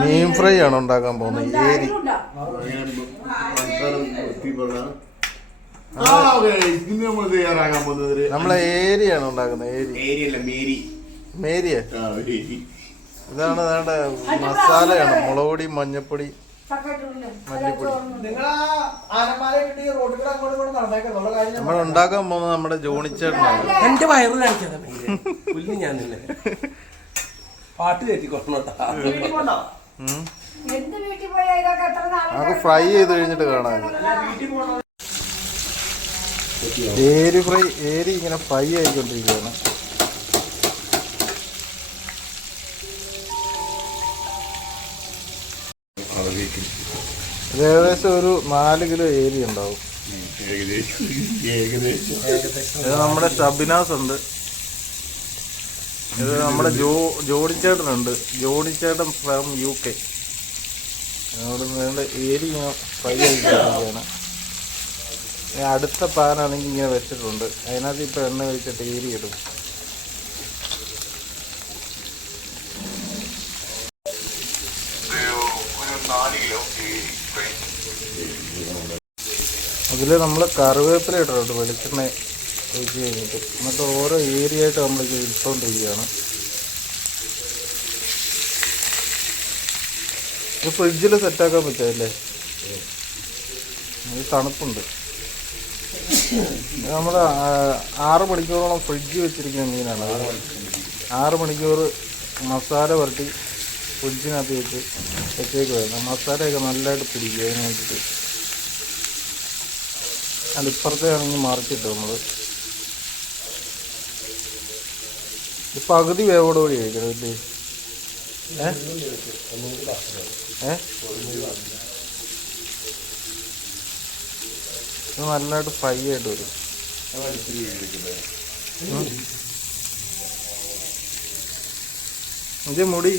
മീൻ fry ആണ് ഉണ്ടാക്കാൻ പോകുന്നത്. ഏരി നമ്മളെ ഏരിയാണ് ഉണ്ടാക്കുന്നത്. മേരിയ ഇതാണ് അതാണ്ട് മസാലയാണ്. മുളക് പൊടി, മഞ്ഞപ്പൊടി, മല്ലിപ്പൊടി. നമ്മൾ ഉണ്ടാക്കാൻ പോകുന്നത് നമ്മുടെ ജോണിച്ചേട്ടനാണ്. എന്റെ വയറ് കാണിക്കാതെ ഞാൻ പാട്ട് കയറ്റിക്കൊണ്ടോട്ടാ. നമുക്ക് ഫ്രൈ ചെയ്ത് കഴിഞ്ഞിട്ട് കാണാം. ഏരി ഇങ്ങനെ ഫ്രൈ ആയിക്കൊണ്ടിരിക്കുകയാണ്. ഇത് ഏകദേശം ഒരു 4 കിലോ ഏരി ഉണ്ടാവും. ഇത് നമ്മുടെ ഷബിനാസ് ഉണ്ട്. ഇത് നമ്മുടെ ജോണിച്ചേട്ടനുണ്ട്. ജോണിച്ചേട്ടൻ ഫ്രം UK. അവിടെ വേണ്ട ഏരി ഞാൻ ഫ്രൈ ആയിക്കൊണ്ടിരിക്കുകയാണ്. അടുത്ത പാനാണെങ്കിൽ ഇങ്ങനെ വെച്ചിട്ടുണ്ട്. അതിനകത്ത് ഇപ്പം എണ്ണ ഒഴിച്ചിട്ട് ഏരി ഇടും. അതിൽ നമ്മൾ കറിവേപ്പില ഇട്ടിട്ടുണ്ട് വെളിച്ചെണ്ണ ഒഴിച്ച് കഴിഞ്ഞിട്ട്. എന്നിട്ട് ഓരോ ഏരിയ ആയിട്ട് നമ്മൾ ഇട്ടുകൊണ്ടിരിക്കുകയാണ്. ഇത് ഫ്രിഡ്ജിൽ സെറ്റാക്കാൻ പറ്റില്ലേ? ഇത് തണുപ്പുണ്ട്. നമ്മൾ 6 മണിക്കൂറോളം ഫ്രിഡ്ജ് വെച്ചിരിക്കുന്ന മീനാണ്. 6 മണിക്കൂർ മസാല പുരട്ടി ഫ്രിഡ്ജിനകത്ത് വെച്ചേക്കുമായിരുന്നു. മസാലയൊക്കെ നല്ലതായിട്ട് പിടിക്കുക. അതിന് വേണ്ടിയിട്ട് അതിപ്പുറത്തെ ആണെങ്കിൽ മറിച്ചിട്ട് നമ്മൾ ഇത് പകുതി വേവോടുകൂടി കഴിക്കണം ഇല്ലേ? ഇത് നല്ലതായിട്ട് ഫ്രൈ ആയിട്ട് വരും. ഇത് മുടി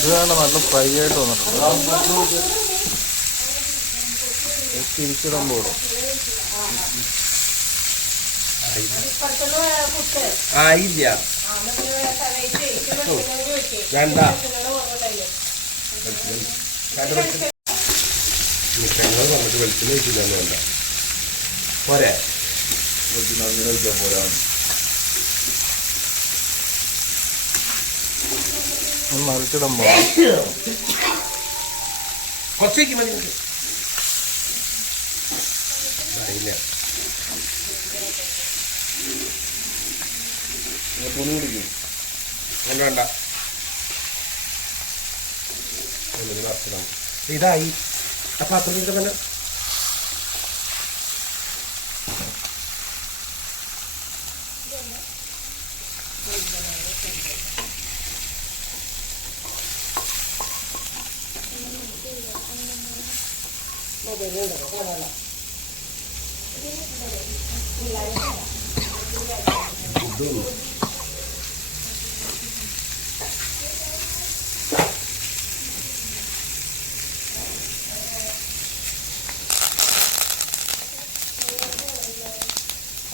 ഇതാണ് നല്ല ഫ്രൈ ആയിട്ട് വന്നിട്ടുണ്ട്. തിരിച്ചിടാൻ പോകും. ആയില്ല വേണ്ട. പറഞ്ഞിട്ട് വെളിച്ചെണ്ണ വെച്ചില്ല വേണ്ട. പോരെ പോരാ. മറിച്ചിടാൻ പോകാം. കുറച്ചേക്ക് മതി. തുണി പിടിക്കും വേണ്ട. ഇതായി ആ പാത്രത്തിൻ്റെ തന്നെ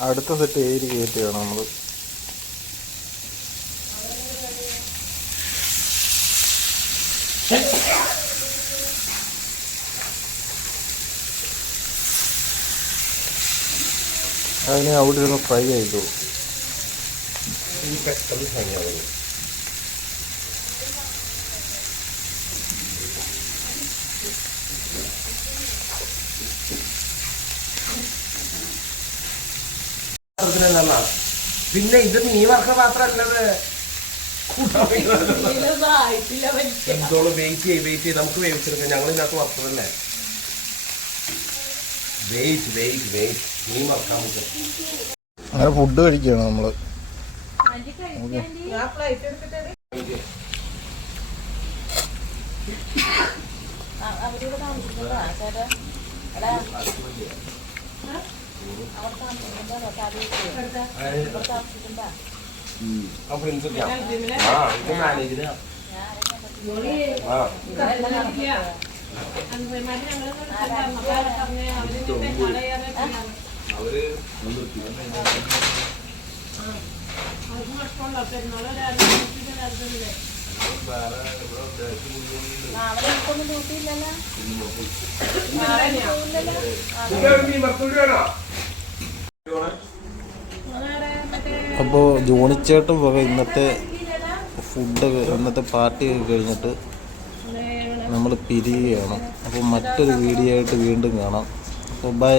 അടുത്ത സെറ്റ് ഏരി കയറ്റുകയാണ് നമ്മൾ. അതിനെ അവിടെ ഇരുന്ന് ഫ്രൈ ആയിക്കോളും. പെട്ടെന്ന് ഫ്രൈ ആവുന്നു. പിന്നെ ഇത് നീ വറക്ക മാത്രല്ലത്. എന്തോളം വെയിറ്റ് ചെയ്ത് നമുക്ക് വേവിച്ചെടുക്കാം. ഞങ്ങൾ ഇതിനകത്ത് വറുത്തതല്ലേ. വെയിറ്റ് നീ വറക്കാൻ പറ്റും. അങ്ങനെ ഫുഡ് കഴിക്കുകയാണ് നമ്മള്. അപ്പോൾ ജോണിച്ചേട്ടൻ വക ഇന്നത്തെ ഫുഡ് ഇന്നത്തെ പാർട്ടി കഴിഞ്ഞിട്ട് നമ്മൾ പിരിയുകയാണ്. അപ്പോൾ മറ്റൊരു വീഡിയോ ആയിട്ട് വീണ്ടും കാണാം. അപ്പോൾ ബൈ.